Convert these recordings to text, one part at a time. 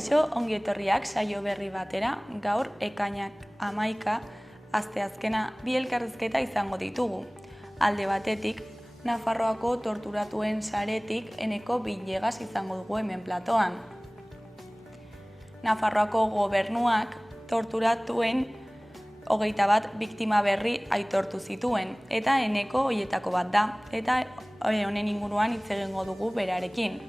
Kaixo, ongi etorriak saio berri batera, gaur ekainak 11 asteazkena bi elkarrizketa izango ditugu. Alde batetik, Nafarroako torturatuen saretik Eneko Villegas izango dugu hemen platoan. Nafarroako gobernuak torturatuen 21 biktima berri aitortu zituen, eta Eneko hoietako bat da, eta honen inguruan hitz egingo dugu berarekin.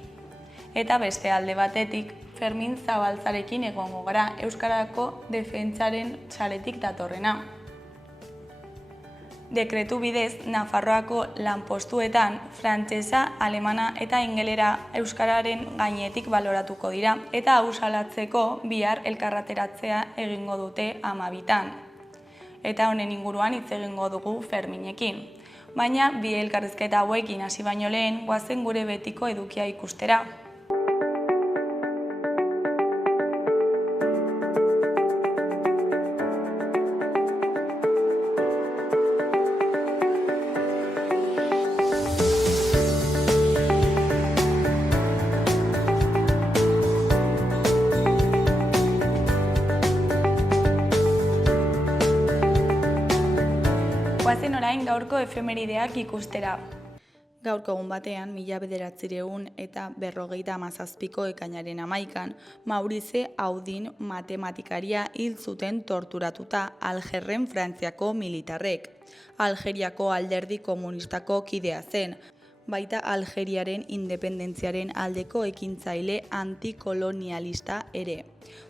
Eta beste alde batetik, Fermin Zabaltzarekin egongo gara, Euskarako defentsaren saretik datorrena. Dekretu bidez, Nafarroako lanpostuetan frantsesa, alemana eta ingelera euskararen gainetik baloratuko dira, eta hau salatzeko bihar elkarrateratzea egingo dute 12an. Eta honen inguruan hitz egingo dugu Ferminekin. Baina bi elkarrizketa hauekin hasi baino lehen, goazen gure betiko edukia ikustera. Goazen orain gaurko efemerideak ikustera. Gaurko egun batean, 1957ko ekainaren 11an, Maurice Audin matematikaria hil zuten torturatuta Algerren Frantziako militarrek. Algeriako alderdi komunistako kidea zen, baita Algeriaren independentziaren aldeko ekintzaile antikolonialista ere.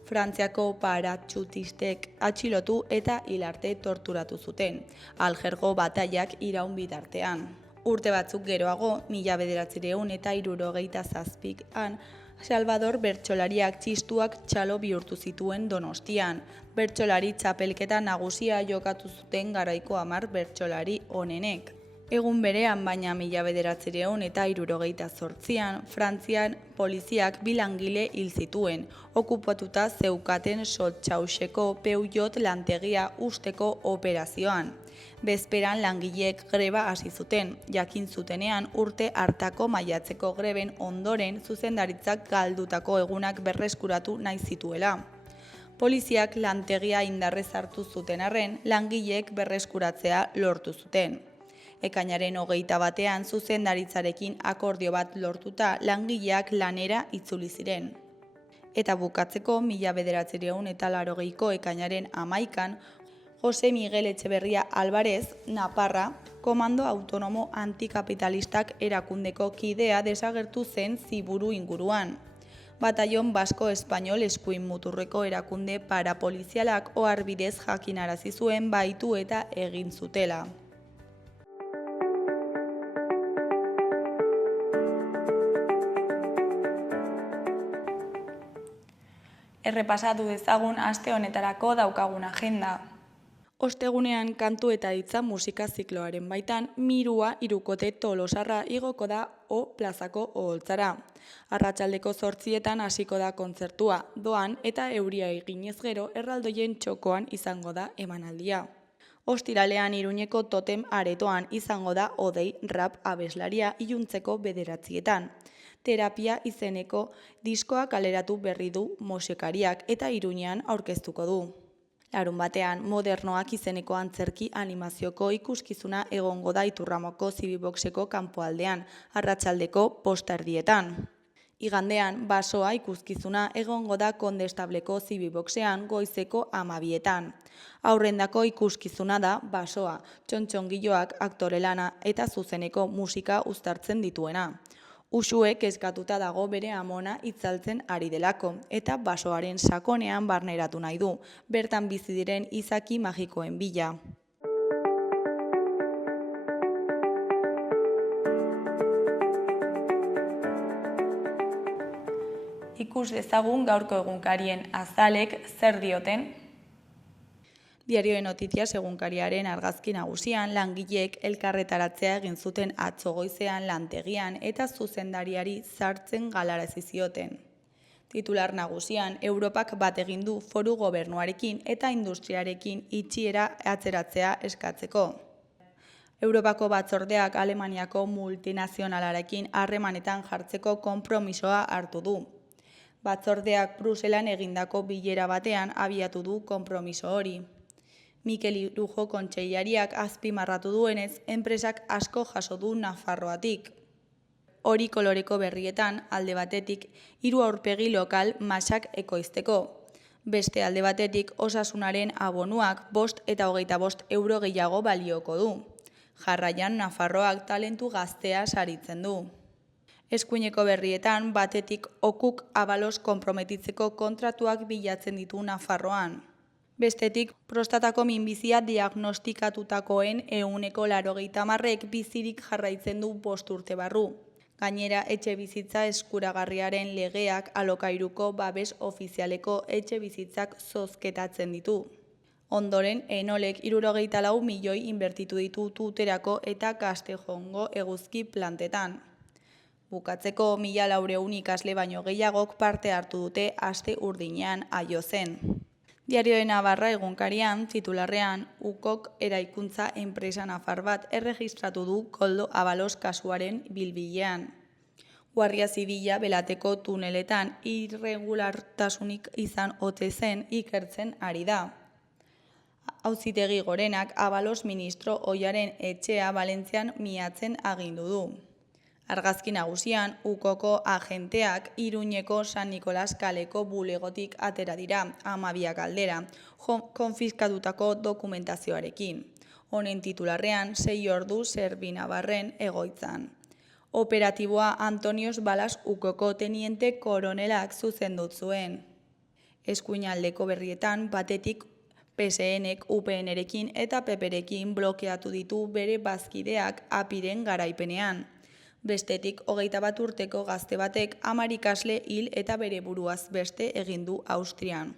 Frantziako paratxutistek atxilotu eta hil arte torturatu zuten, Algergo batailak iraun bitartean. Urte batzuk geroago, 1967an, Salvador bertsolariak txistuak txalo bihurtu zituen Donostian. Bertsolari txapelketa nagusia jokatu zuten garaiko 10 bertsolari onenek. Egun berean, baina 1968an, Frantzian poliziak 2 langile hil zituen, okupatuta zeukaten Sottsauseko Peugeot lantegia usteko operazioan. Bezperan langileek greba hasi zuten, jakin zutenean urte hartako maiatzeko greben ondoren zuzendaritzak galdutako egunak berreskuratu nahi zituela. Poliziak lantegia indarrez hartu zuten arren, langileek berreskuratzea lortu zuten. Ekainaren 21an zuzendaritzarekin akordio bat lortuta langileak lanera itzuli ziren. Eta bukatzeko 1980ko ekainaren 11an, Jose Miguel Etxeberria Alvarez, Naparra, Komando Autonomo Antikapitalistak erakundeko kidea desagertu zen Ziburu inguruan. Batallon Basko Espainol eskuin muturreko erakunde parapolizialak oharbidez jakinarazi zuen baitu eta egin zutela. Errepasatu dezagun aste honetarako daukagun agenda. Ostegunean kantu eta hitza musika zikloaren baitan, Mirua Hirukote Tolosarra igoko da O plazako oholtzara. Arratsaldeko 8etan hasiko da kontzertua, doan eta euria eginez gero erraldoien txokoan izango da emanaldia. Ostiralean Iruñeko Totem aretoan izango da Odei rap abeslaria iluntzeko 9etan. Terapia izeneko diskoa kaleratu berri du musikariak eta Iruñean aurkeztuko du. Larunbatean, Modernoak izeneko antzerki animazioko ikuskizuna egongo da Iturramoko Zibiboxeko kanpoaldean, arratsaldeko 5:00. Igandean, Basoa ikuskizuna egongo da Kondestableko Zibiboxean goizeko 12:00. Aurrendako ikuskizuna da Basoa, txontxongiloak aktore lana eta zuzeneko musika uztartzen dituena. Uxuek eskatuta dago bere amona itzaltzen ari delako, eta basoaren sakonean barneratu nahi du, bertan bizi diren izaki magikoen bila. Ikus dezagun gaurko egunkarien azalek zer dioten. Diario de Noticias egunkariaren argazki nagusian langileek elkarretaratzea egin zuten atzo goizean lantegian eta zuzendariari sartzen galarazi zioten. Titular nagusian, Europak bat egin du foru gobernuarekin eta industriarekin itxiera atzeratzea eskatzeko. Europako batzordeak Alemaniako multinazionalarekin harremanetan jartzeko konpromisoa hartu du. Batzordeak Bruselan egindako bilera batean abiatu du konpromiso hori. Mikel Irujo kontseilariak azpimarratu duenez, enpresak asko jaso du Nafarroatik. Hori koloreko berrietan, alde batetik, 3 aurpegi lokal masak ekoizteko. Beste alde batetik, osasunaren abonuak 5 eta 25 euro gehiago balioko du. Jarraian, Nafarroak talentu gaztea saritzen du. Eskuineko berrietan, batetik okuk abalos konprometitzeko kontratuak bilatzen ditu Nafarroan. Bestetik, prostatako minbizia diagnostikatutakoen 80%ek bizirik jarraitzen du 5 urte barru. Gainera, etxe bizitza eskuragarriaren legeak alokairuko babes ofizialeko etxe bizitzak zozketatzen ditu. Ondoren, Enolek 64 milioi inbertitu ditu Tuterako eta Castejongo eguzki plantetan. Bukatzeko 1.400 ikasle baino gehiagok parte hartu dute aste urdinean Aiozen. Diario de Navarra egunkarian, titularrean, UKok eraikuntza enpresa nafar bat erregistratu du Koldo Abalos kasuaren bilbilean. Guardia Zibila belateko tuneletan irregulartasunik izan ote zen ikertzen ari da. Auzitegi Gorenak Abalos ministro ohiaren etxea Valentzian miatzen agindu du. Argazki nagusian, UKoko agenteak Iruñeko San Nikolas kaleko bulegotik atera dira, 12 aldera, konfiskatutako dokumentazioarekin. Honen titularrean, 6 ordu Zerbinabarren egoitzan. Operatiboa Antonios Balas UKoko teniente koronelak zuzendut zuen. Eskuinaldeko berrietan, batetik PSNek UPNrekin eta PPrekin blokeatu ditu bere bazkideak apiren garaipenean. Bestetik, 21 urteko gazte batek 10 ikasle hil eta bere buruaz beste egin du Austrian.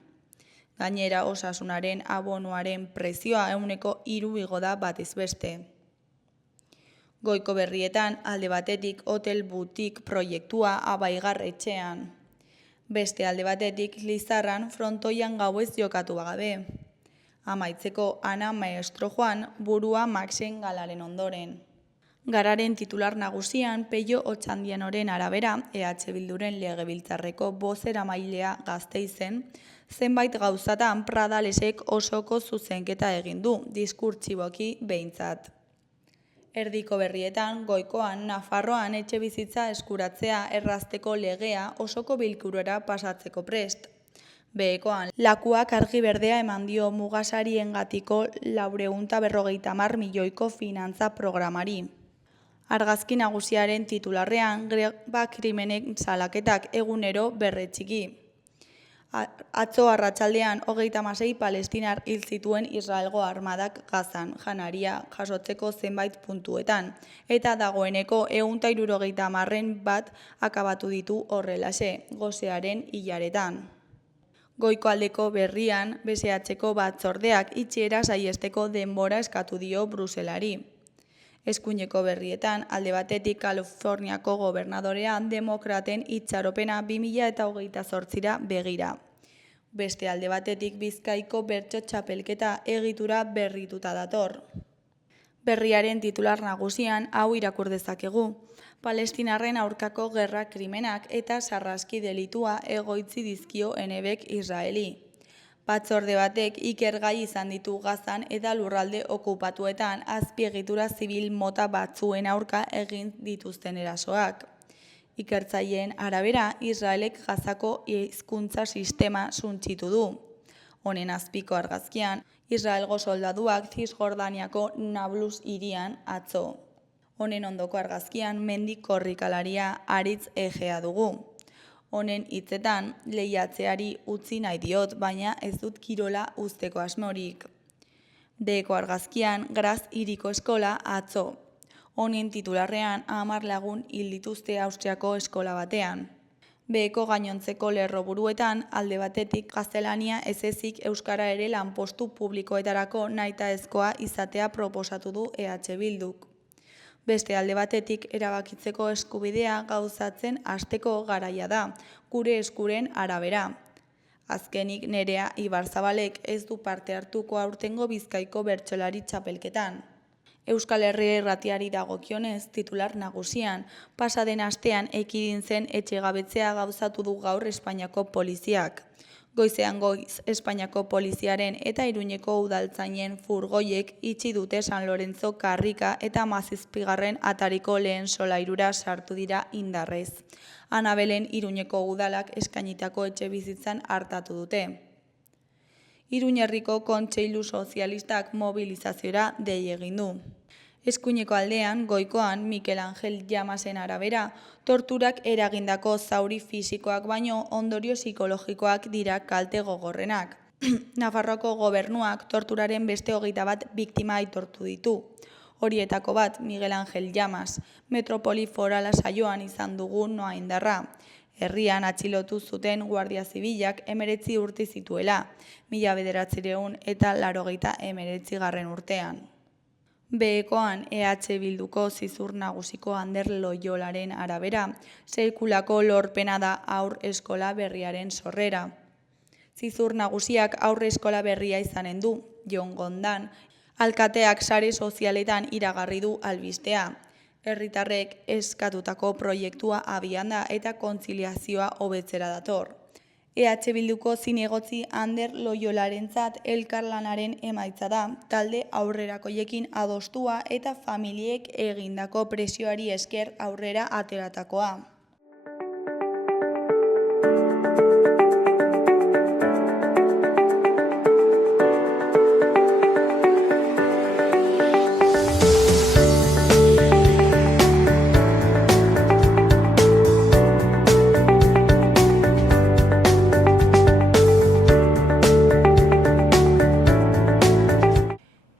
Gainera, osasunaren abonuaren prezioa 3% igo da batez beste. Goiko berrietan, alde batetik hotel butik proiektua Abaigar etxean. Beste alde batetik, Lizarran frontoian gauez jokatu bagabe. Amaitzeko Ana Maestro Juan burua Maxen galaren ondoren. Gararen titular nagusian, Peio Otxandianoren arabera, EH Bilduren legebiltzarreko bozeramailea Gasteizen, zenbait gauzatan Pradalesek osoko zuzenketa egin du, diskurtsiboki behintzat. Erdiko berrietan, Goikoan, Nafarroan etxe bizitza eskuratzea errazteko legea osoko bilkurara pasatzeko prest. Behekoan, Lakuak argi berdea eman dio mugasariengatiko 450 milioiko finantza programari. Argazki nagusiaren titularrean, greba krimenen salaketak egunero berretxiki. Atzo arratsaldean 36 palestinar hil zituen Israelgo armadak Gazan, janaria jasotzeko zenbait puntuetan, eta dagoeneko 170 bat akabatu ditu horrelaxe, gosearen hilaretan. Goiko aldeko berrian, BSH-ko batzordeak itxiera saiesteko denbora eskatu dio Bruselari. Eskuineko berrietan, alde batetik Kaliforniako gobernadorean demokraten itxaropena 2028ra begira. Beste alde batetik Bizkaiko bertso txapelketa egitura berrituta dator. Berriaren titular nagusian hau irakur dezakegu. Palestinarren aurkako gerra krimenak eta sarraski delitua egoitzi dizkio Enebek Israeli. Batzorde batek ikergai izan ditu Gazan eta lurralde okupatuetan azpiegitura zibil mota batzuen aurka egin dituzten erasoak. Ikertzaileen arabera, Israelek Gazako hizkuntza sistema suntsitu du. Honen azpiko argazkian, Israelgo soldaduak Zisjordaniako Nablus hirian atzo. Honen ondoko argazkian mendi korrikalaria Aritz Egea dugu. Honen hitzetan, lehiatzeari utzi nahi diot, baina ez dut kirola uzteko asmorik. Beheko argazkian, Graz hiriko eskola atzo. Honen titularrean 10 lagun hil dituzte Austriako eskola batean. Beheko gainontzeko lerroburuetan, alde batetik gaztelania ez ezik euskara ere lanpostu publikoetarako nahitaezkoa izatea proposatu du EH Bilduk. Beste alde batetik erabakitzeko eskubidea gauzatzen hasteko garaia da, gure eskuren arabera. Azkenik Nerea Ibarzabalek ez du parte hartuko aurtengo Bizkaiko bertsolari txapelketan. Euskal Herria Irratiari dagokionez, titular nagusian, pasaden astean ekidin zen etxegabetzea gauzatu du gaur Espainiako poliziak. Goizean goiz, Espainiako poliziaren eta Iruñeko udaltzainen furgoiek itxi dute San Lorenzo Karrika eta Mazazpigarren atariko lehen solairura sartu dira indarrez. Anabelen Iruñeko udalak eskainitako etxebizitzan hartatu dute. Iruñerriko Kontseilu Sozialistak mobilizaziora dei egin du. Eskuineko aldean, goikoan, Mikel Angel Llamasen arabera, torturak eragindako zauri fisikoak baino ondorio psikologikoak dira kalte gogorrenak. Nafarroako gobernuak torturaren beste 21 biktima aitortu ditu. Horietako bat, Miguel Angel Llamas, metropoli forala saioan izan dugu Noa Indarra. Herrian atxilotu zuten Guardia Zibilak 19 urte zituela, 1989 urtean. Behekoan EH Bilduko zizur nagusiko Ander Loyolaren arabera, sekulako lorpena da aur eskola berriaren sorrera. Zizur nagusiak aurre eskola berria izanen du, Jon Gondan, alkateak sare sozialetan iragarri du albistea. Herritarrek eskatutako proiektua abian da eta kontziliazioa hobetzera dator. EH Bilduko zinegotzi Ander Loyolarentzat elkarlanaren emaitza da, talde aurrerakoiekin adostua eta familiek egindako presioari esker aurrera ateratakoa.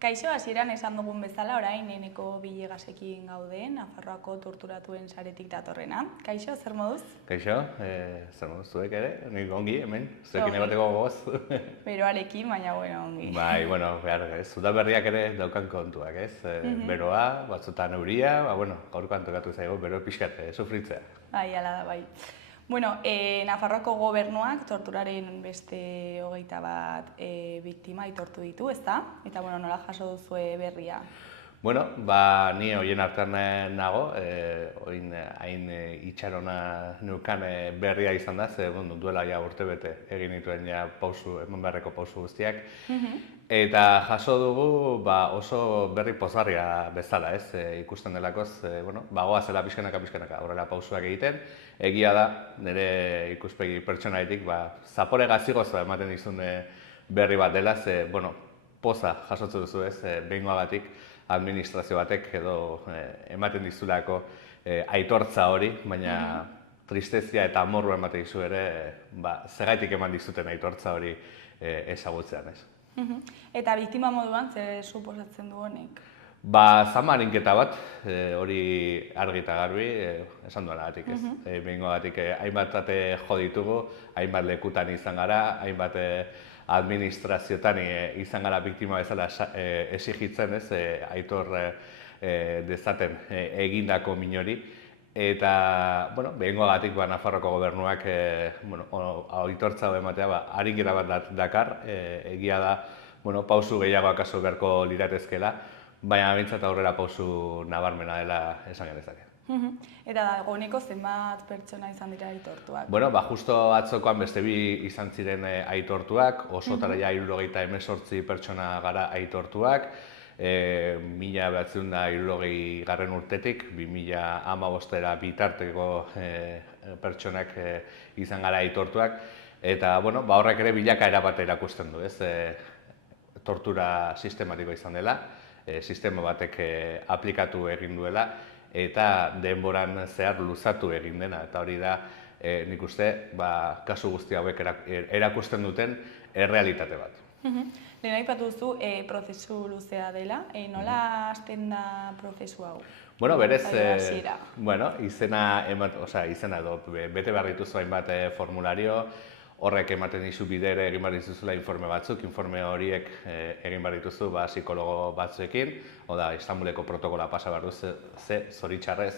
Kaixo, hasieran esan dugun bezala, orain Eneko Bilegasekin gaude, Nafarroako torturatuen saretik datorrena. Kaixo, zer moduz? Kaixo, zer moduz zuek ere, nik ongi hemen, zuekin ebateko gogoz. Beroarekin, baina ongi. Bai, behar, Udaberriak ere daukan kontuak, ez? Beroa, batzutan euria, gaurkoan tokatu zaigu, bero pixkat, sufritzea. Bai, ala da, bai. Nafarroako gobernuak torturaren beste 21 biktima aitortu ditu, ezta? Eta nola jaso duzue berria? Ni horien hartan nago, hain itxarona neukan berria izan da, ze duela urtebete egin dituen eman beharreko pausu guztiak. Eta jaso dugu oso berri pozgarria bezala, ez? Ikusten delakoz, bagoazela pixkanaka aurrera pausuak egiten. Egia da, nire ikuspegi pertsonaitik, zapore gazigoza ematen dizun berri bat dela, ze, poza jasotzen duzu, ez? Behingoagatik administrazio batek edo ematen dizulako aitortza hori, baina tristezia eta amorru ematen dizu ere, zergatik eman dizuten aitortza hori ezagutzean, ez? Eta biktima moduan, ze suposatzen du honek? Zamarinketa bat, hori argi eta garbi, esan duenagatik, ez? Behingoagatik hainbat jo ditugu, hainbat lekutan izan gara, hainbat administrazioetan izan gara biktima bezala exigitzen, ez? Aitor dezaten egindako minori. Eta, behingoagatik Nafarroko gobernuak aitortza ematea arinketa bat dakar, egia da, pausu gehiago akaso beharko liratezkela, baina bintzat aurrera pausu nabarmena dela esan genezake. Eta dagoeneko zenbat pertsona izan dira aitortuak? Justo atzokoan beste bi izan ziren aitortuak, osotara 78 pertsona gara aitortuak, 1970 urtetik, 2015 bitarteko pertsonak izan gara aitortuak, eta horrek ere bilakaera bat erakusten du, ez? Tortura sistematiko izan dela, sistema batek aplikatu egin duela, eta denboran zehar luzatu egin dena, eta hori da, nik uste, kasu guzti hauek erakusten duten errealitate bat. Lehen aipatu duzu, prozesu luzea dela, nola hasten da prozesu hau? Berez, izena edo bete behar dituzu hainbat formulario, horrek ematen dizu bidere egin behar dituzula informe batzuk, informe horiek egin behar dituzu psikologo batzuekin, Istanbuleko protokola pasa behar duz, zoritxarrez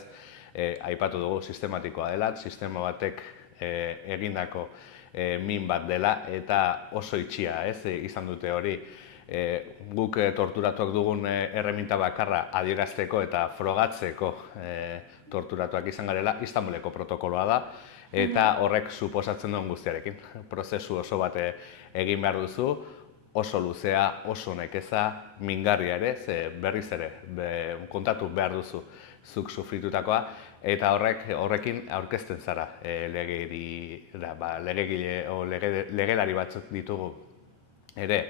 aipatu dugu sistematikoa dela, sistema batek egindako min bat dela eta oso itxia izan dute hori Guk torturatuak dugun erreminta bakarra adierazteko eta frogatzeko torturatuak izan garela Istanbuleko protokoloa da, eta horrek suposatzen duen guztiarekin. Prozesu oso bat egin behar duzu, oso luzea, oso nekeza, mingarria ere, ze berriz ere kontatu behar duzu zuk sufritutakoa, eta horrekin aurkezten zara legelari batzuk ditugu ere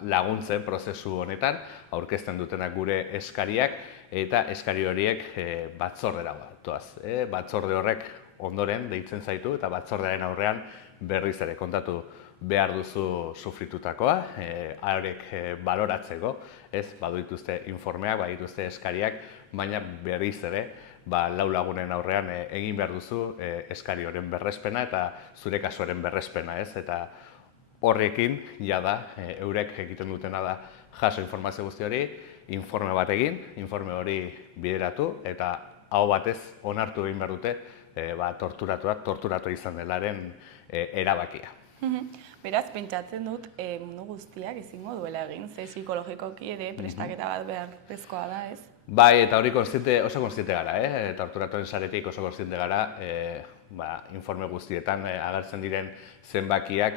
laguntzen prozesu honetan, aurkezten dutenak gure eskariak, eta eskari horiek batzordera doaz. Batzorde horrek ondoren deitzen zaitu, eta batzordearen aurrean berriz ere kontatu behar duzu sufritutakoa, horiek baloratzeko, badu dituzte informeak, badu dituzte eskariak, baina berriz ere lau lagunen aurrean egin behar duzu eskari horren berrespena eta zure kasuaren berrespena, eta horrekin, jada, eurek egiten dutena da jaso informazio guzti hori, informe bat egin, informe hori bideratu, eta aho batez onartu egin behar dute torturatu izan delaren erabakia. Beraz, pentsatzen dut mundu guztiak ezingo duela egin, ze psikologikoki ere prestaketa bat beharrezkoa da, ez? Bai, eta hori oso konstiente gara, torturatuen saretik oso konstiente gara, informe guztietan agertzen diren zenbakiak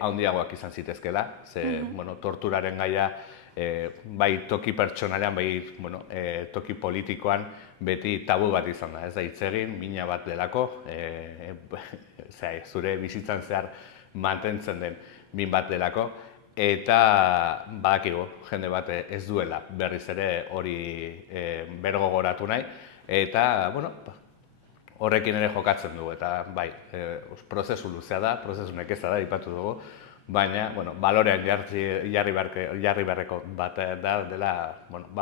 handiagoak izan zitezkela, ze torturaren gaia bai toki pertsonalean, bai toki politikoan beti tabu bat izan da, ez da hitz egin, mina bat delako, zure bizitzan zehar mantentzen den min bat delako, eta badakigu jende bat ez duela berriz ere hori bergogoratu nahi, eta horrekin ere jokatzen dugu, eta bai, prozesu luzea da, prozesu nekeza da, aipatu dugu, baina balorean jarri beharreko bat da dela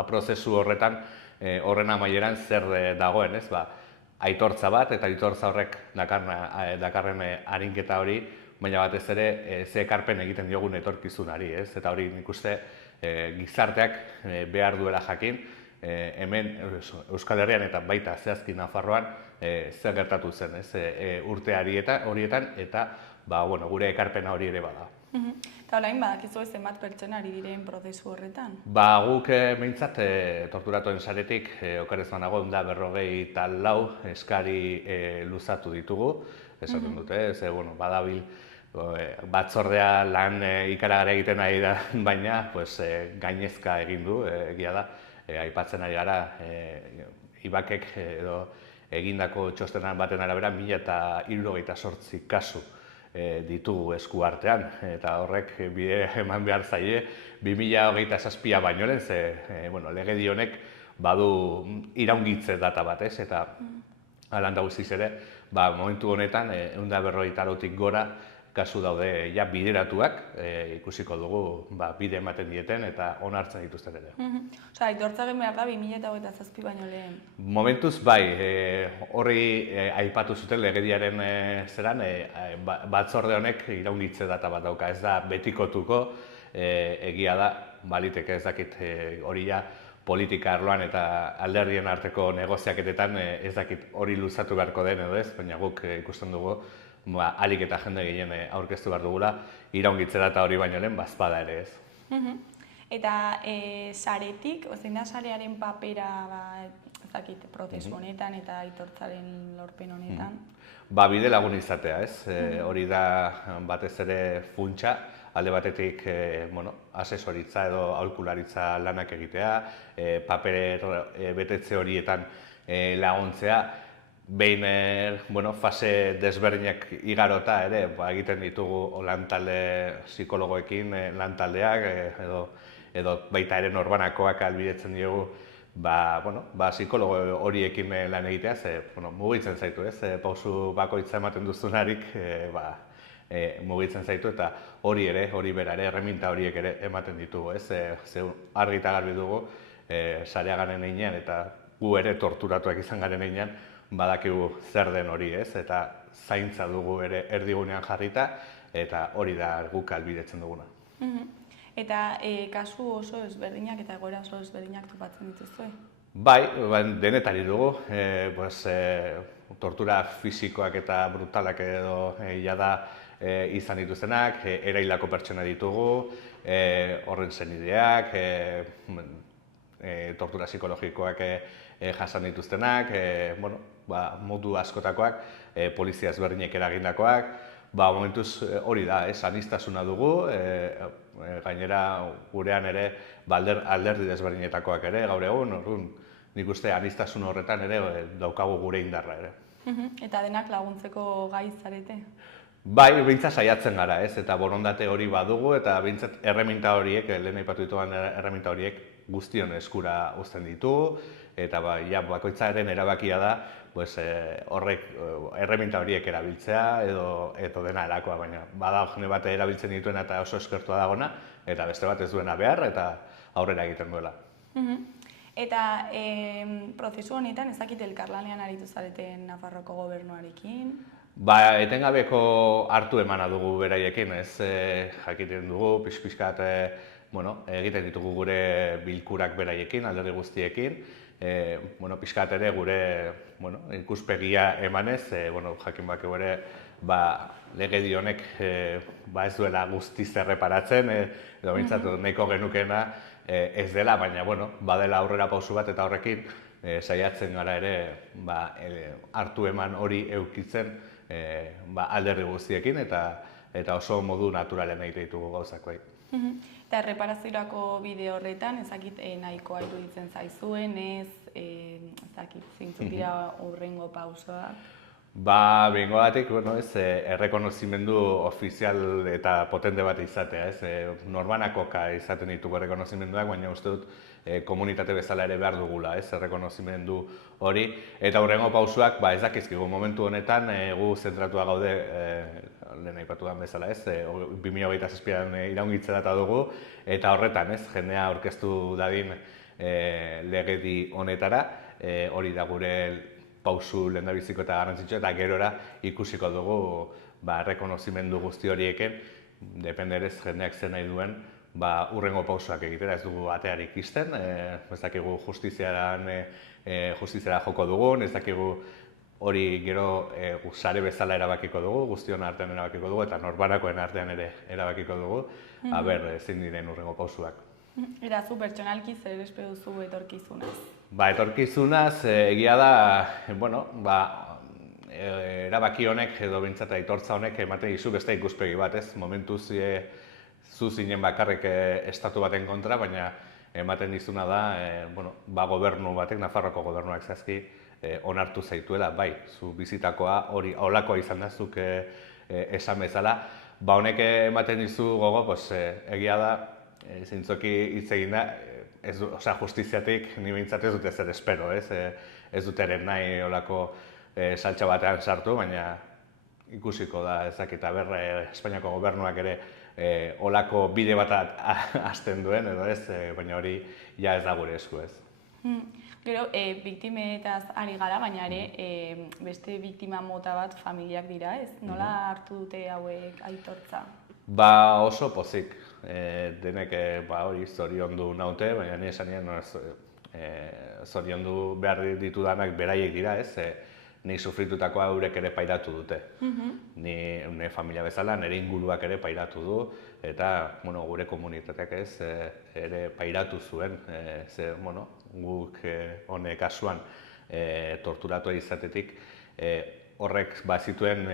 prozesu horretan, horren amaieran zer dagoen, aitortza bat, eta aitortza horrek dakarren arinketa hori, baina batez ere ze ekarpen egiten diogun etorkizunari, eta hori nik uste gizarteak behar duela jakin, hemen Euskal Herrian eta baita zehazki Nafarroan zer gertatu zen urte horietan, eta gure ekarpena hori ere bada. Eta orain badakizu zenbat pertsona ari diren prozesu horretan? Guk behintzat torturatuen saretik okerez banago 154 eskari luzatu ditugu, esaten dute, badabil batzordea lan ikaragarri egiten ari da, baina gainezka egin du, egia da, aipatzen ari gara, Ibakek edo egindako txostenan baten arabera 1068 kasu ditugu esku artean, eta horrek bide eman behar zaie 2027 baino lehen, ze legedi honek badu iraungitze data bat, eta halan da guztiz ere, momentu honetan 154tik gora kasu daude bideratuak, ikusiko dugu bide ematen dieten eta onartzen dituzten ere. Aitortzaren behar da 2027 baino lehen? Momentuz bai, horri aipatu zuten legediaren zeran, batzorde honek iraungitze data bat dauka, ez da betikotuko, egia da, baliteke ez dakit hori politika arloan eta alderdien arteko negoziaketetan ez dakit hori luzatu beharko den edo ez, baina guk ikusten dugu alik eta jende gehien aurkeztu behar dugula, iraungitze data hori baino lehen bazpada ere ez. Eta saretik, zein da sarearen papera prozesu honetan eta aitortzaren lorpen honetan? Bide lagun izatea, ez? Hori da batez ere funtsa, alde batetik asesoritza edo aholkularitza lanak egitea, paper betetze horietan laguntzea, behin fase desberdinak igarota ere egiten ditugu lantalde psikologoekin lantaldeak edo baita ere norbanakoak ahalbidetzen diogu psikologo horiekin lan egitea, ze mugitzen zaitu, ez? Pausu bakoitza ematen duzunarik mugitzen zaitu, eta hori bera ere, erreminta horiek ere ematen ditugu, ez? Argi eta garbi dugu, sarea garen einean eta gu ere torturatuak izan garen einean, badakigu zer den hori, ez? Eta zaintza dugu ere erdigunean jarrita, eta hori da guk ahalbidetzen duguna. Eta kasu oso ezberdinak eta egoera oso ezberdinak topatzen dituzue? Bai, denetari dugu. Tortura fisikoak eta brutalak edo jada izan dituztenak, erailako pertsona ditugu, horren senideak, tortura psikologikoak jasan dituztenak, modu askotakoak, polizia ezberdinek eragindakoak, momentuz hori da, aniztasuna dugu, gainera gurean ere alderdi desberdinetakoak ere gaur egun, nik uste aniztasun horretan ere daukagu gure indarra ere. Eta denak laguntzeko gai zarete? Bai, behintzat saiatzen gara, eta borondate hori badugu, eta behintzat erreminta horiek, lehen aipatu ditudan erreminta horiek guztion eskura uzten ditugu, eta bakoitzaren erabakia da, horrek erreminta horiek erabiltzea edo dena erakoa, baina bada jende bat erabiltzen dituena eta oso eskertua dagona, eta beste bat ez duena behar eta aurrera egiten duela. Eta prozesu honetan ezakit elkarlanean aritu zareten Nafarroako gobernuarekin? Etengabeko hartu emana dugu beraiekin, jakiten dugu, pixkat egiten ditugu gure bilkurak beraiekin, alderdi guztiekin, pixkat ere gure ikuspegia emanez, jakin bakeu ere legedi honek ez duela guztiz erreparatzen, edo bintzat nahiko genukena ez dela, baina badela aurrera pausu bat eta horrekin saiatzen gara ere hartu eman hori eukitzen alderdi guztiekin eta oso modu naturalen egite ditugu gauzak bai. Eta erreparaziorako bide horretan, ezakit nahikoa iruditzen zaizuen, ezakit zeintzuk dira hurrengo pausoak? Behingoagatik, errekonozimendu ofizial eta potente bat izatea, norbanakoka izaten ditugu errekonozimenduak, baina uste dut komunitate bezala ere behar dugula, errekonozimendu hori. Eta hurrengo pausoak, ez dakizkigu momentu honetan, gu zentratua gaude, lehen aipatu den bezala, 2027an iraungitze data dugu, eta horretan, jendea aurkeztu dadin legedi honetara, hori da gure pausu lehendabiziko eta garrantzitsua, eta gerora ikusiko dugu errekonozimendu guzti horieken, dependerez jendeak zen nahi duen, hurrengo pausoak egitera, ez dugu atearik isten, ez dakigu justiziara joko dugun, ez dakigu hori gero sare bezala erabakiko dugu, guztion artean erabakiko dugu, eta norbanakoen artean ere erabakiko dugu, zein diren hurrengo pausoak. Eta zu pertsonalki zer espero duzu etorkizunaz? Etorkizunaz, egia da, erabaki honek edo behintzat aitortza honek ematen dizu beste ikuspegi bat, momentuz zu zinen bakarrik estatu baten kontra, baina ematen dizuna da, gobernu batek, Nafarroako gobernuak zehazki, onartu zaituela, bai, zu bizitakoa hori holakoa izan da, zuk esan bezala, honek ematen dizu gogo, egia da, zintzoki hitz egin da, justiziatik ni behintzat ez dute zer espero, ez dut ere nahi olako saltsa batean sartu, baina ikusiko da ezakita Espainiako gobernuak ere olako bide bat hasten duen, edo ez, baina hori ja ez da gure esku ez. Gero, biktimetaz ari gara, baina ere beste biktima mota bat familiak dira, ez? Nola hartu dute hauek aitortza? Oso pozik, denek hori zoriondu naute, baina ni esanean zoriondu behar ditudanak beraiek dira, ez? Ni sufritutakoa eurek ere pairatu dute. Ni familia bezala, nire inguruak ere pairatu du, eta gure komunitateak ere pairatu zuen. Guk honek kasuan torturatua izatetik, horrek zituen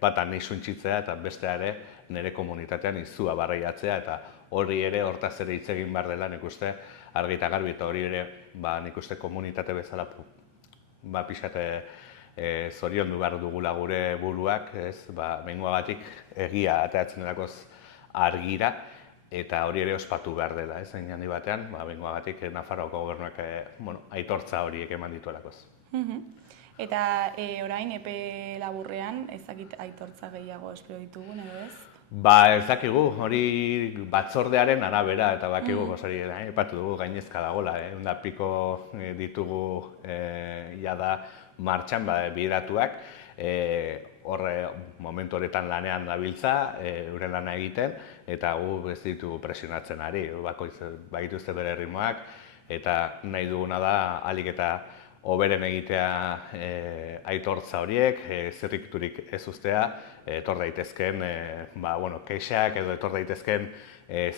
bata ni suntzitzea eta bestea ere nire komunitatean izua barreiatzea, eta hori ere hortaz ere hitz egin behar dela nik uste argi eta garbi, eta hori ere nik uste komunitate bezala pixate zoriondu behar dugula gure buruak, behingoagatik egia ateatzen dagoz argira, eta hori ere ospatu behar dela, egin handi batean, behingoagatik Nafarroako gobernuak aitortza horiek eman dituelakoz. Eta orain epe laburrean ezakit aitortza gehiago espero ditugun, edo ez? Ez dakigu, hori batzordearen arabera, eta bakigu gozari epatu dugu gainezka dagoela, da piko ditugu jada martxan bideratuak, horre momentu horretan lanean dabiltza, euren lana egiten, eta gu ez ditugu presionatzen ari, bagituzte bere ritmoak, eta nahi duguna da ahalik eta hoberen egitea aitortza horiek, zirrikiturik ez uztea, etor daitezken kexak edo etor daitezken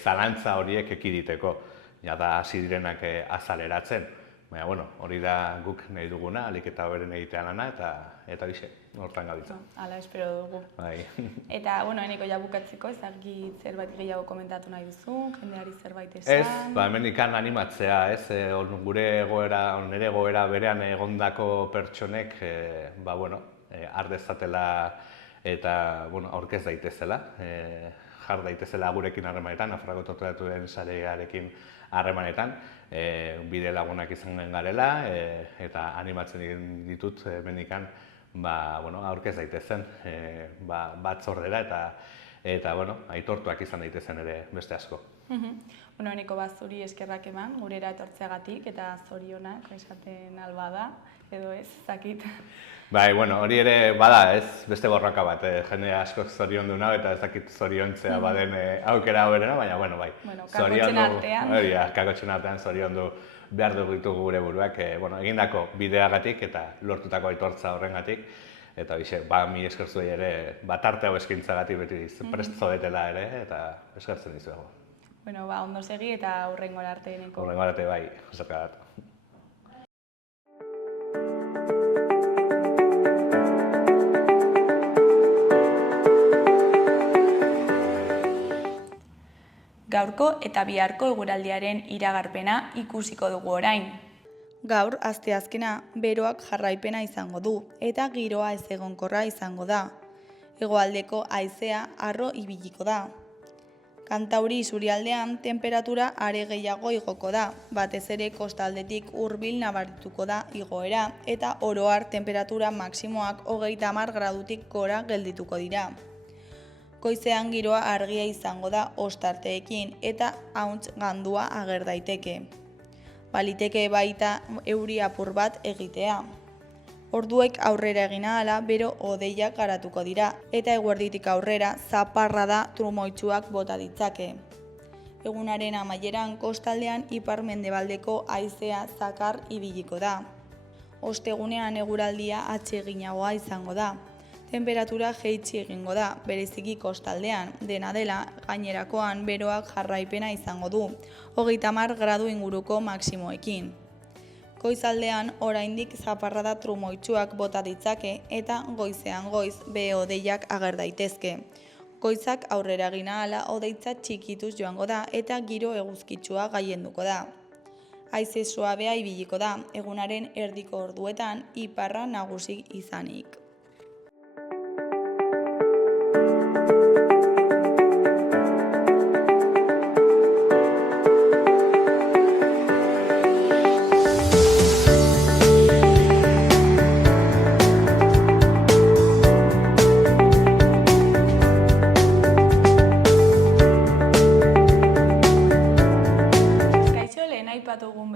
zalantza horiek ekiditeko, ja da hasi direnak azaleratzen. Baina, bueno, hori da guk nahi duguna, ahalik eta hoberen egitea lana, eta bixe, hortan gabiltza. Hala, espero dugu. Bai. Eta, bueno, eneko ja bukatzeko, ezagik zerbait gehiago komentatu nahi duzu, jendeari zerbait esan? Ez, hemen ikan animatzea, ez, gure egoera, nire egoera berean egondako pertsonek, har dezatela eta, aurkez daitezela, jar daitezela gurekin harremanetan, Nafarroako torturatuen sarearekin harremanetan, bide lagunak izan garela, eta animatzen ditut menikan aurkez daitezen batzordera eta aitortuak izan daitezen ere beste asko. Eneko zuri eskerrak eman, gurera etortzeagatik eta zorionak esaten alba da, edo ez, zakit. Bai, hori ere bada, ez, beste borroka bat, jende asko zorion du nau eta ez dakit zoriontzea baden aukera hoberena, baina, bai. Kakotxen artean. Hori, kakotxen artean zorion du behar dugu gure buruak, egindako bideagatik eta lortutako aitortza horrengatik, eta bixe, mi eskertzuei ere, tarte hau eskintzagatik beti prest zaudetela ere, eta eskertzen dizuegu. Ondo segi eta hurrengora arte eneko. Hurrengora arte, bai, eskerrak. Gaurko eta biharko eguraldiaren iragarpena ikusiko dugu orain. Gaur, asteazkena, beroak jarraipena izango du, eta giroa ezegonkorra izango da. Hegoaldeko haizea harro ibiliko da. Kantauri isurialdean tenperatura are gehiago igoko da, batez ere kostaldetik hurbil nabarituko da igoera, eta oro har tenperatura maksimoak 30 gradutik gora geldituko dira. Goizean giroa argia izango da ostarteekin eta hauntz gandua ager daiteke. Baliteke baita euri apur bat egitea. Orduek aurrera egin ahala bero hodeiak garatuko dira eta eguerditik aurrera zaparrada trumoitsuak bota ditzake. Egunaren amaieran kostaldean ipar-mendebaldeko haizea zakar ibiliko da. Ostegunean eguraldia atseginagoa izango da. Temperatura jaitsi egingo da, bereziki kostaldean, dena dela, gainerakoan beroak jarraipena izango du, 30 gradu inguruko maksimoekin. Goizaldean oraindik zaparrada trumoitsuak bota ditzake eta goizean goiz behe-hodeiak ager daitezke. Goizak aurrera egin ahala hodeitza txikituz joango da eta giro eguzkitsua gailenduko da. Haize suabea ibiliko da, egunaren erdiko orduetan iparra nagusi izanik.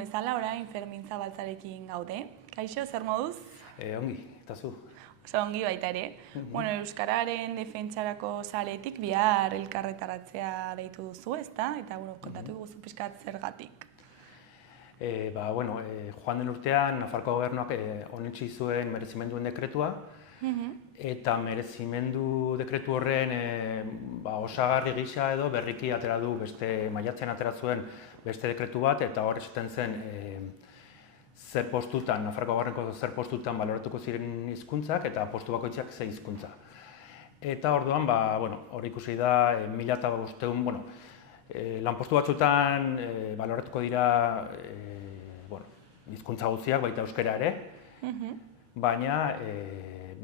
Bezala, orain Fermin Zabaltzarekin gaude. Kaixo, zer moduz? Ongi, eta zu? Oso ongi baita ere. Euskararen defentsarako saletik bihar elkarretaratzea deitu duzu, ezta? Eta kontatu guzu pixkat zergatik. Joan den urtean, Nafarroako gobernuak onetsi zuen merezimenduen dekretua, eta merezimendu dekretu horren osagarri gisa edo berriki atera du maiatzean atera zuen beste dekretu bat, eta hor esaten zen zer postutan, Nafarroako gobernuko zer postutan baloratuko ziren hizkuntzak eta postu bakoitzak ze hizkuntza. Eta orduan, hor ikusi da 1500, lanpostu batzutan baloratuko dira hizkuntza guztiak, baita euskara ere, baina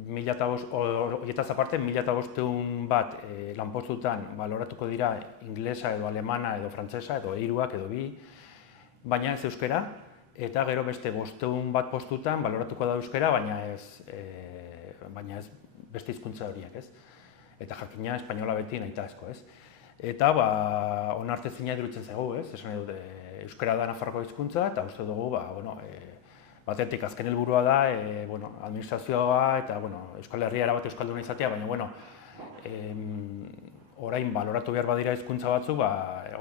horietaz aparte, 1500 bat lanpostutan baloratuko dira inglesa edo alemana edo frantsesa edo hiruak edo bi, baina ez euskara, eta gero beste 500 bat postutan baloratuko da euskara, baina ez beste hizkuntza horiek, ez? Eta jakina espainola beti nahitaezko, ez? Eta onartezina iruditzen zaigu, ez? Esan dut, euskara da Nafarroako hizkuntza eta uste dugu, batetik azken helburua da, administrazioa eta Euskal Herria erabat euskalduna izatea, baina orain baloratu behar badira hizkuntza batzuk,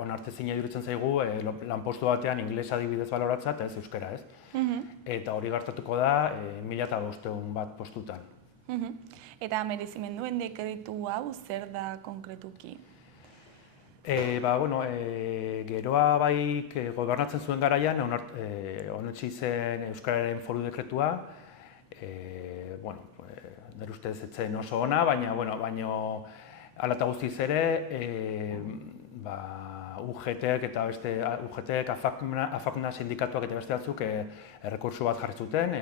onartezina iruditzen zaigu lanpostu batean ingelesa adibidez baloratzea eta ez euskara, ez? Eta hori gertatuko da 1500 bat postutan. Eta merezimenduen dekretu hau zer da konkretuki? Geroa bai gobernatzen zuen garaian, onetsi zen Euskararen foru dekretua, nire ustez ez zen oso ona, baina hala eta guztiz ere, UGT-ek eta beste UGT-ek, AFACNA sindikatuak eta beste batzuk errekurtso bat jarri zuten,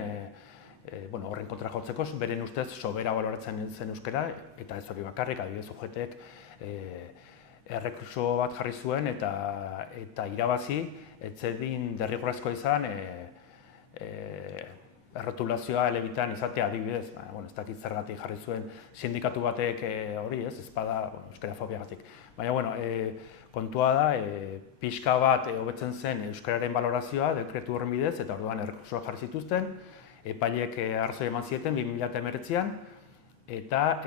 horren kontra jotzeko, beren ustez sobera baloratzen zen euskara, eta ez hori bakarrik, adibidez UGT-ek errekurtso bat jarri zuen eta irabazi, ez zedin derrigorrezkoa izan errotulazioa elebitan izatea adibidez. Ez dakit zergatik jarri zuen sindikatu batek hori, ez bada euskarafobiagatik. Baina, kontua da, pixka bat hobetzen zen euskararen balorazioa dekretu horren bidez, eta orduan errekurtsoa jarri zituzten, epaileek arrazoi eman zieten 2019an, eta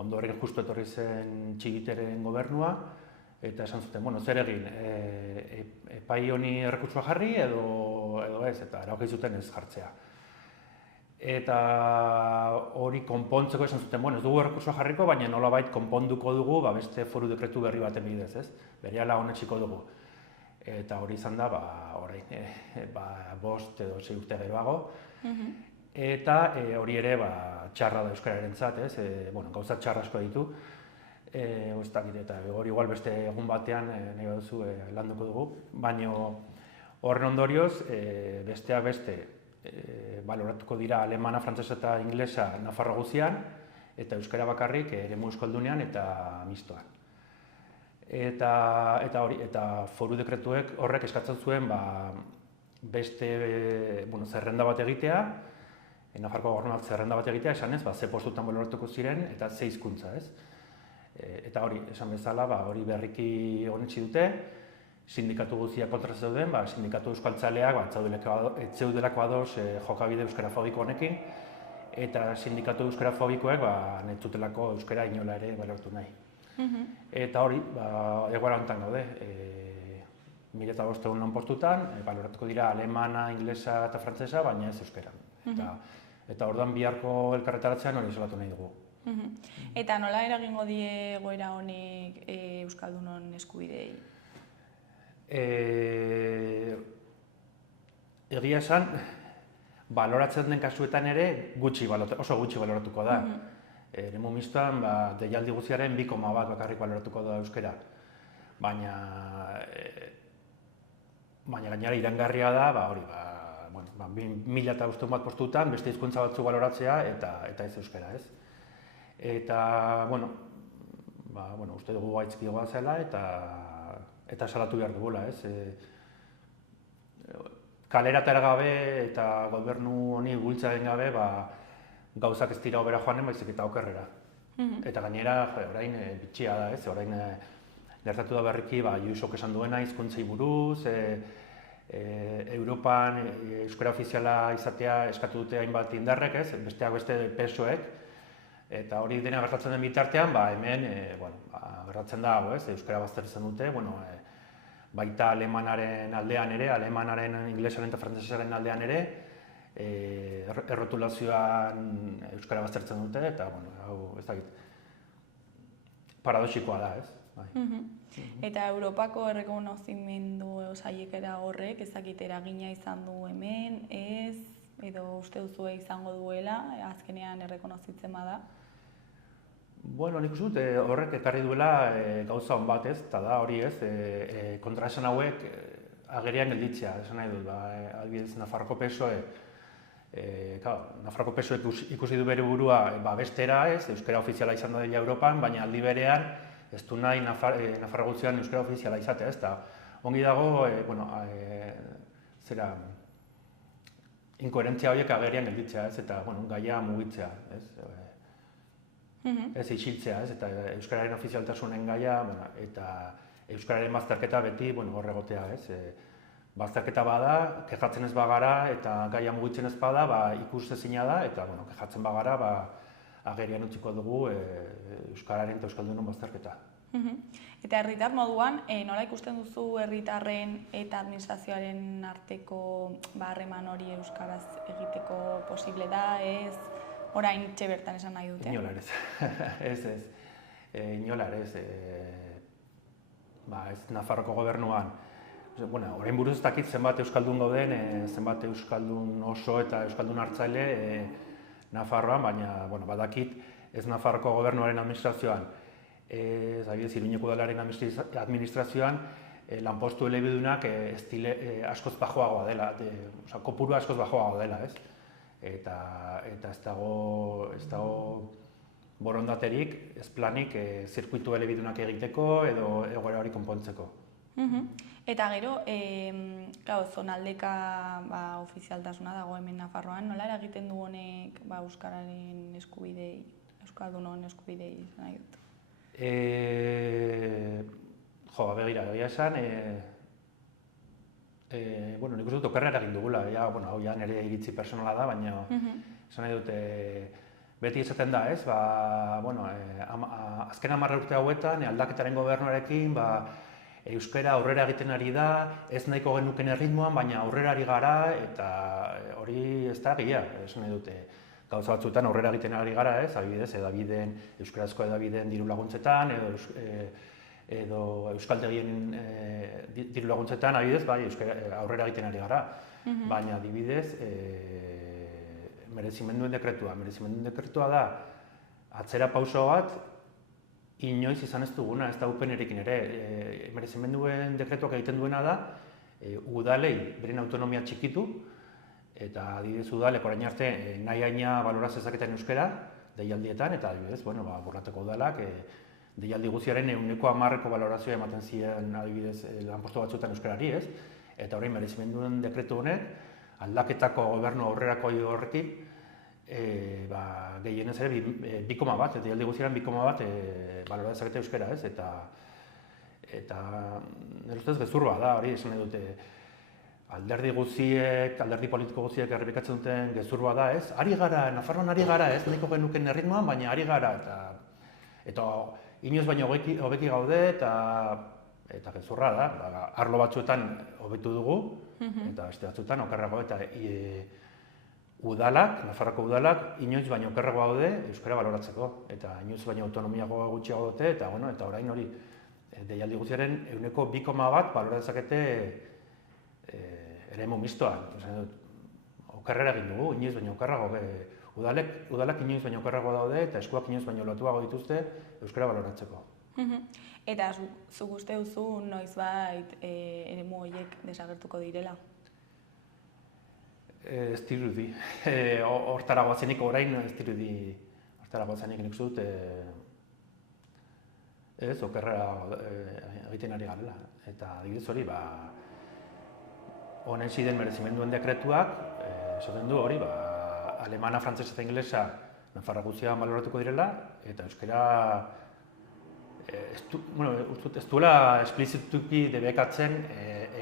ondoren justu etorri zen Txigiteren gobernua, eta esan zuten, zer egin, epai honi errekurtsoa jarri edo ez, eta erabaki zuten ez jartzea. Eta hori konpontzeko esan zuten, ez dugu errekurtsoa jarriko, baina nolabait konponduko dugu beste foru dekretu berri baten bidez, ez? Berehala onetsiko dugu. Eta hori izan da, orain, 5 edo 6 urte geroago. Eta hori ere txarra da euskararentzat, gauza txarra asko ditu. Eta hori igual beste egun batean nahi baduzu landuko dugu. Baina horren ondorioz, besteak beste baloratuko dira alemana, frantsesa eta inglesa Nafarroa guztian, eta euskara bakarrik eremu euskaldunean eta mistoan. Eta foru dekretuek horrek eskatzen zuen beste zerrenda bat egitea, Nafarroako gobernuak zerrenda bat egitea, esanez, ze postutan baloratuko ziren eta ze hizkuntza, ez? Eta hori, esan bezala, hori berriki onetsi dute, sindikatu guztiak kontra zeuden, sindikatu euskaltzaleak ez zeudelako ados jokabide euskarafobiko honekin, eta sindikatu euskarafobikoek ez zutelako euskara inola ere baloratu nahi. Eta hori, egoera honetan gaude, 1500 lanpostutan, baloratuko dira alemana, inglesa eta frantsesa, baina ez euskara. Eta orduan biharko elkarretaratzean hori isolatu nahi dugu. Eta nola eragingo die egoera honek euskaldunon eskubidei? Egia esan, baloratzen den kasuetan ere oso gutxi baloratuko da. Eremu mistoan, deialdi guztiaren 2,1 bakarrik baloratuko da euskara. Baina gainera irangarria da, hori, 1500 postutan, beste hizkuntza batzuk baloratzea eta ez euskara, ez? Eta, uste dugu gaitzkiagoa zela eta salatu behar dugula, ez? Kaleratera gabe eta gobernu honi bultzaren gabe, gauzak ez dira hobera joanen, baizik eta okerrera. Eta gainera, orain bitxia da, ez? Orain gertatu da berriki, Juisok esan duena hizkuntzei buruz, Europan euskara ofiziala izatea eskatu dute hainbat indarrek, ez? Besteak beste PSOek, eta hori dena gertatzen den bitartean, hemen gertatzen da, euskara baztertzen dute, baita alemanaren aldean ere, alemanaren, inglesaren eta frantsesaren aldean ere, errotulazioan euskara baztertzen dute, eta, hau, ez dakit, paradoxikoa da, ez? Eta Europako errekonozimendu saiakera horrek ezakit eragina izan du hemen, ez, edo uste duzue izango duela, azkenean errekonozitzen bada? Nik uste dut horrek ekarri duela gauza on bat, ez, eta da hori, ez, kontraesan hauek agerian gelditzea, esan nahi dut, adibidez Nafarroako PSOE, Nafarroako PSOE ikusi du bere burua bestera, ez, euskara ofiziala izan da dela Europan, baina aldi berean ez du nahi Nafarroa guztian euskara ofiziala izatea, ez da. Ongi dago, inkoherentzia horiek agerian gelditzea, ez, eta gaia mugitzea, ez. Ez isiltzea, ez, eta euskararen ofizialtasunen gaia, eta euskararen bazterketa beti hor egotea, ez. Bazterketa bada, kejatzen ez bagara, eta gaia mugitzen ez bada, ikusezina da, eta kejatzen bagara, agerian utziko dugu euskararen eta euskaldunon bazterketa. Eta herritar moduan, nola ikusten duzu herritarren eta administrazioaren arteko harreman hori euskaraz egiteko posible da, ez? Orain bertan esan nahi dute? Inola ez. inola ere ez, ez Nafarroako gobernuan. Bueno, orain buruz ez dakit zenbat euskaldun gauden, zenbat euskaldun oso eta euskaldun hartzaile Nafarroan, baina badakit ez Nafarroako gobernuaren administrazioan, adibidez Iruñeko udalaren administrazioan lanpostu elebidunak askoz bajoagoa dela, kopuru askoz bajoagoa dela, ez? Eta ez dago borondaterik, ez planik zirkuitu elebidunak egiteko edo egoera hori konpontzeko. Eta gero, zonaldeka ofizialtasuna dago hemen Nafarroan, nola eragiten du honek euskararen eskubidei, euskaldunon eskubidei izan nahi dut? Begira, egia esan, nik uste dut okerrera egin dugula, hau ja nire iritzi personala da, baina esan nahi dut, beti esaten da, ez? Azken 10 urte hauetan, aldaketaren gobernuarekin, euskara aurrera egiten ari da, ez nahiko genuken erritmoan, baina aurrera ari gara, eta hori ez da egia, esan nahi dute. Gauza batzuetan aurrera egiten ari gara, ez? Adibidez, euskarazko hedabideen diru laguntzetan, edo euskaltegien diru laguntzetan, adibidez, aurrera egiten ari gara. Baina, adibidez, merezimenduen dekretua da, atzera pauso bat, inoiz izan ez duguna, ez da UPN-erekin ere. Merezimenduen dekretuak egiten duena da, udalei beren autonomia txikitu, eta adibidez udalek orain arte nahi haina baloraz ezaketen euskara, deialdietan, eta adibidez, Borrateko udalak, deialdi guztiaren 10% balorazioa ematen ziren adibidez lanpostu batzuetan euskarari, ez? Eta orain merezimenduen dekretu honek, aldaketako gobernu aurrerako horrekin, gehienez ere 2,1, deialdi guztiaren 2,1 balora dezakete euskara, ez? Eta nire ustez gezurra da, hori esan nahi dute, alderdi politiko guztiek errepikatzen duten gezurra da, ez? Ari gara, Nafarroan ari gara, ez? Nahiko genuken erritmoan, baina ari gara, eta inoiz baino hobeki gaude, eta gezurra da, arlo batzuetan hobetu dugu, eta beste batzuetan okerrago, eta Nafarroako udalak, inoiz baino okerrago gaude euskara baloratzeko, eta inoiz baino autonomiago gutxiago dute, eta orain hori, deialdi guztiaren 2,1 balora dezakete eremu mistoan. Okerrera egin dugu, inoiz baino okerrago, udalak inoiz baino okerrago daude, eta eskuak inoiz baino lotuago dituzte euskara baloratzeko. Eta zuk uste duzu noizbait eremu horiek desagertuko direla? Ez dirudi. Hortara goazenik orain ez dirudi. Hortara goazenik nik uste dut ez okerrera egiten ari garela. Eta adibidez hori, honen ziren merezimenduen dekretuak, esaten du hori, alemana, frantzesa eta ingelesa Nafarroa guztian baloratuko direla, eta euskara ez duela esplizituki debekatzen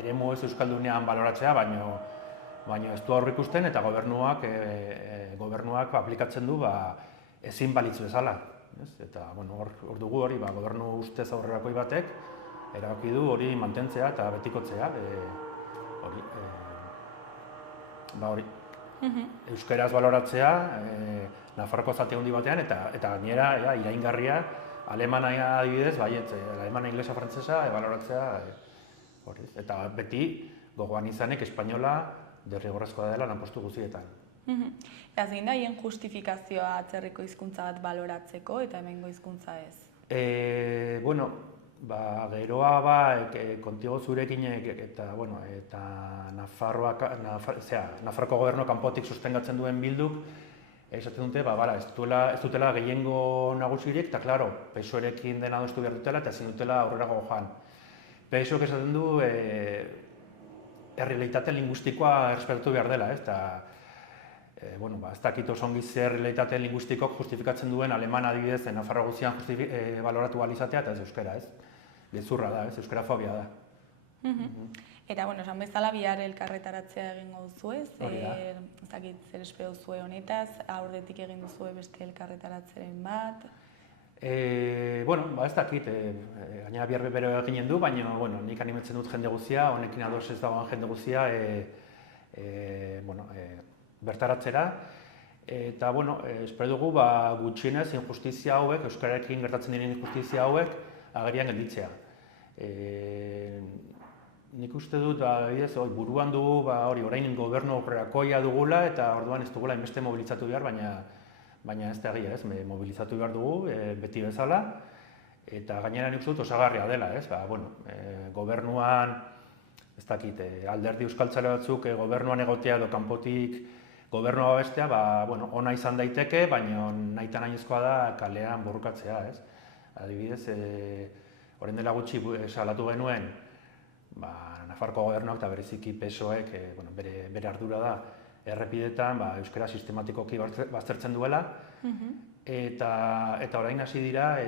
eremu ez euskaldunean baloratzea, baina ez du aurreikusten eta gobernuak aplikatzen du ezin balitz bezala. Eta hor dugu hori, gobernu ustez aurrerakoi batek erabaki du hori mantentzea eta betikotzea. Euskaraz baloratzea, Nafarroako zati handi batean, eta gainera iraingarria alemana adibidez, alemana, inglesa, frantzesa baloratzea. Eta beti gogoan izanek espainola derrigorrezkoa dela lanpostu guztietan. Eta zein da hien justifikazioa atzerriko hizkuntza bat baloratzeko eta hemengo hizkuntza ez? Geroa kontigo zurekin eta Nafarroako gobernu kanpotik sustengatzen duen Bilduk esaten dute, ez dutela gehiengo nagusirik, eta klaro, PSOE-rekin dena adostu behar dutela eta ezin dutela aurrerago joan. PSOEk esaten du errealitate linguistikoa errespetatu behar dela, ez dakit oso ongi zer errealitate linguistikok justifikatzen duen aleman adibidez Nafarroa guztian baloratu ahal izatea eta ez euskara, ez? Gezurra da, ez? Euskarafobia da. Eta, esan bezala bihar elkarretaratzea egingo duzu ez? Ez dakit zer espero duzue honetaz, aurretik egin duzue beste elkarretaratzeren bat? Ez dakit, gainera bihar bero eginen du, baina nik animatzen dut jende guzia, honekin ados ez dagoen jende guzia bertaratzera, Eta, bueno, espero dugu gutxienez injustizia hauek, euskararekin gertatzen diren injustizia hauek, agerian gelditzea. Nik uste dut, buruan dugu, orain gobernu aurrerakoia dugula, eta orduan ez dugula inbeste mobilizatu behar, baina ez da egia, mobilizatu behar dugu, beti bezala, eta gainera nik uste dut osagarria dela, gobernuan, ez dakit, alderdi euskaltzale batzuk, gobernuan egotea edo kanpotik gobernua babestea, ona izan daiteke, baina nahita nahiezkoa da kalean borrokatzea, ez? Adibidez, orain dela gutxi salatu genuen, Nafarko gobernuak eta bereziki PSOEk bere ardura da errepidetan euskara sistematikoki baztertzen duela, eta orain hasi dira,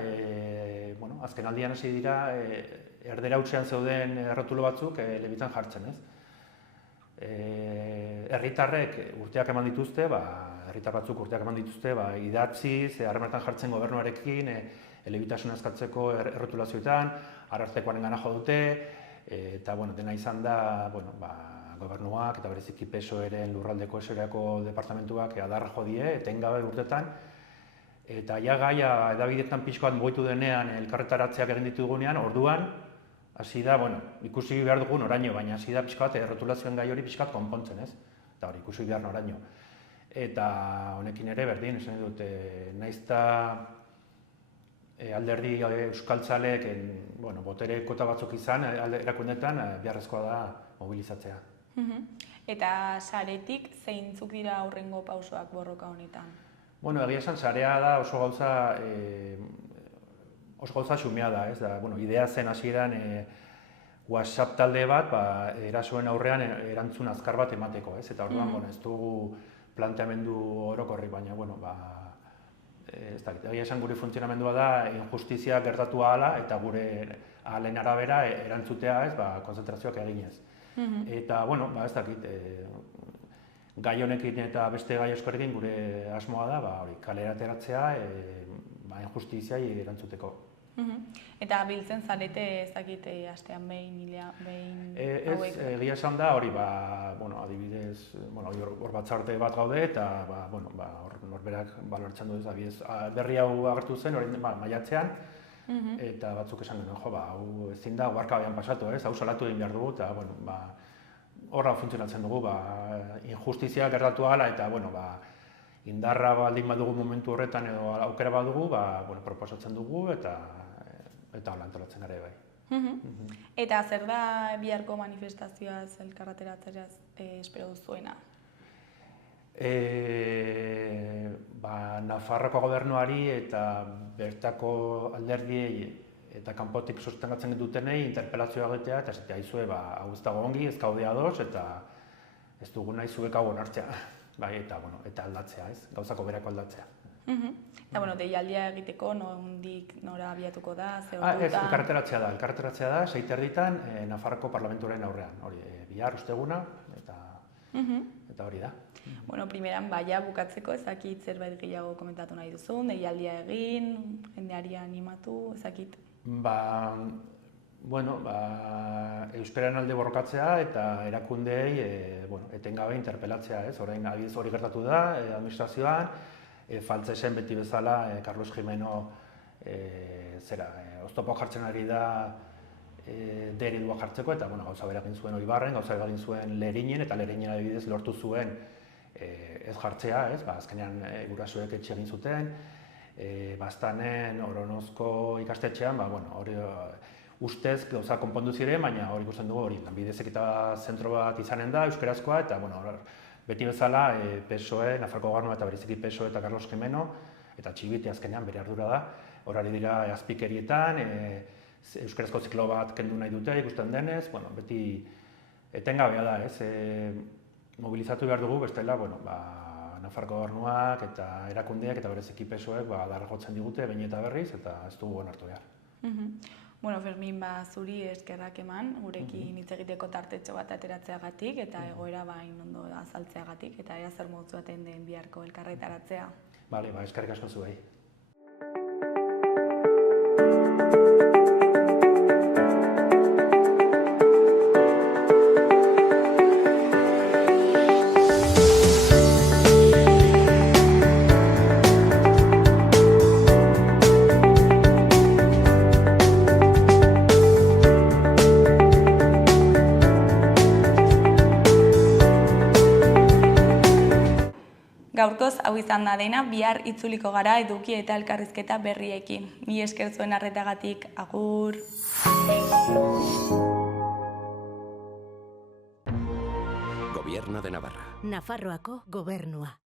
azken aldian hasi dira, erdera hutsean zeuden errotulo batzuk lebitan jartzen, ez? Herritarrek urteak eman dituzte, herritar batzuk urteak eman dituzte, idatziz, harremanetan jartzen gobernuarekin, elebitasuna eskatzeko errotulazioetan, arartekoaren gana jo dute, eta dena izan da gobernuak eta bereziki PSOEren lurraldeko eserako departamentuak adarra jo die, etengabe urtetan, eta gaia edabidetan pixkoat mugitu denean elkarretaratzeak egin ditugunean, orduan, hasi da, ikusi behar dugu noraino, baina hasi da pixkoat errotulazioen gai hori pixkoat konpontzen, ez? Eta hori, ikusi behar noraino. Eta honekin ere berdin, esan dut, naizta alderdi euskaltzaleek botere kota batzuk izan erakundetan beharrezkoa da mobilizatzea. Eta saretik zeintzuk dira aurrengo pausoak borroka honetan? Egia esan, sarea da oso gauza xumea da, ez da, idea zen hasieran WhatsApp talde bat, erasoen aurrean erantzun azkar bat emateko, ez? Eta orduan, ez dugu planteamendu orokorrik, baina, ez dakit, egia esan gure funtzionamendua da injustizia gertatu ahala eta gure ahalen arabera erantzutea, ez, konzentrazioak eginez. Eta, ez dakit, gai honekin eta beste gai askorekin gure asmoa da, kalera ateratzea, injustiziai erantzuteko. Eta biltzen zarete ez dakit astean behin hauek? Ez, egia esan da, hori, adibidez, hor batzarte bat gaude, eta norberak balortzen dut, berri hau agertu zen, maiatzean, eta batzuk esan duen, hau ezin da, oarkabean pasatu, hau salatu egin behar dugu, eta horra funtzionatzen dugu, injustizia gertatu ahala, eta indarra baldin badugu momentu horretan edo aukera badugu, proposatzen dugu, eta hola antolatzen gara bai. Eta zer da biharko manifestazioaz elkarreteratzeaz espero duzuena? Nafarroko gobernuari eta bertako alderdiei eta kanpotik sostengatzen dutenei interpelazioa egitea eta esatea aizue, hau ez dago ongi, ez gaude ados eta ez dugu nahi zuek hau onartzea. Eta aldatzea, ez? Gauzako berako aldatzea. Eta, deialdia egiteko, nora abiatuko da, Ez, elkarreteratzea da, 6:30 Nafarroko Parlamentuaren aurrean. Hori, bihar, osteguna, eta hori da. Primeran, bukatzeko, ezakit zerbait gehiago komentatu nahi duzun, deialdia egin, jendeari animatu, ezakit? Euskararen alde borrokatzea eta erakundeei etengabe interpelatzea, ez? Orain adibidez hori gertatu da administrazioan, faltza esen beti bezala Carlos Jimeno oztopo jartzen ari da D-eredua jartzeko eta gauza bera egin zuen Oibarren, gauza bera egin zuen Lerinen eta Lerinen adibidez lortu zuen ez jartzea, ez? Azkenean gurasoek etxe egin zuten, Baztanen, Oronozko ikastetxean, hori ustez gauza konpondu ziren, baina hori ikusten dugu hori, lanbide heziketa zentro bat izanen da, euskarazkoa, eta beti bezala PSOE, Nafarroko Gobernua eta bereziki PSOE eta Carlos Jimeno, eta Txibite azkenean bere ardura da, horari dira azpikerietan, euskarazko ziklo bat kendu nahi dute ikusten denez, beti etengabea da, ez? Mobilizatu behar dugu, bestela, Nafarroko Gobernuak eta erakundeak eta bereziki PSOEk darra jotzen digute behin eta berriz, eta ez dugu onartu behar. Fermin, zuri eskerrak eman, gurekin hitz egiteko tartetxo bat ateratzeagatik eta egoera ondo azaltzeagatik, eta ea zer moduz baten den biharko elkarretaratzea. Eskerrik asko zuei. Gaurkoz hau izan da dena, bihar itzuliko gara eduki eta elkarrizketa berriekin. Mila esker zuen arretagatik, agur! Gobierno de Navarra. Nafarroako gobernua.